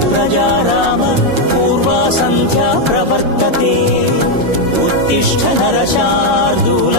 प्रजाराम पूर्वासन्ध्या प्रवर्तते उत्तिष्ठ नरशार्दूल